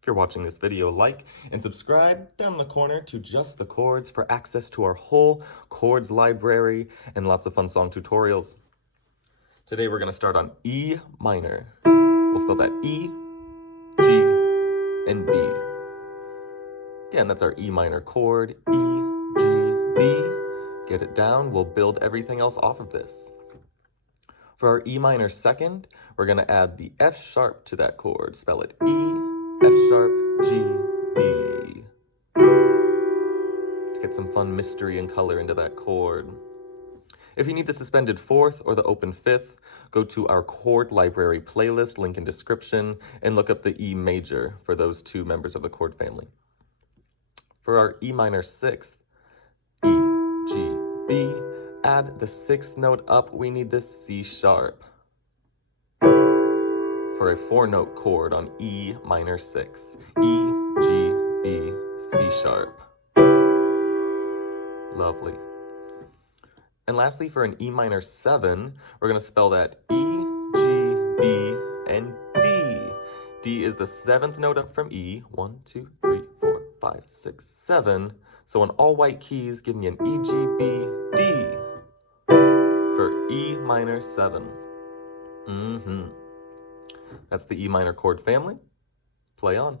If you're watching this video, like and subscribe down in the corner to Just the Chords for access to our whole chords library and lots of fun song tutorials. Today we're going to start on E minor. We'll spell that E, G, and B. Again, that's our E minor chord, E, G, B. Get it down, we'll build everything else off of this. For our E minor second, we're going to add the F sharp to that chord. Spell it E, F sharp, G, B. To get some fun mystery and color into that chord. If you need the suspended fourth or the open fifth, go to our chord library playlist, link in description, and look up the E major for those two members of the chord family. For our E minor sixth, E, G, B, add the sixth note up, we need this C sharp. For a 4-note chord on E minor 6, E, G, B, C sharp. Lovely. And lastly, for an E minor 7, we're going to spell that E, G, B, and D. D is the 7th note up from E. 1, 2, 3, 4, 5, 6, 7. So on all white keys, give me an E, G, B, D for E minor 7. That's the E minor chord family. Play on.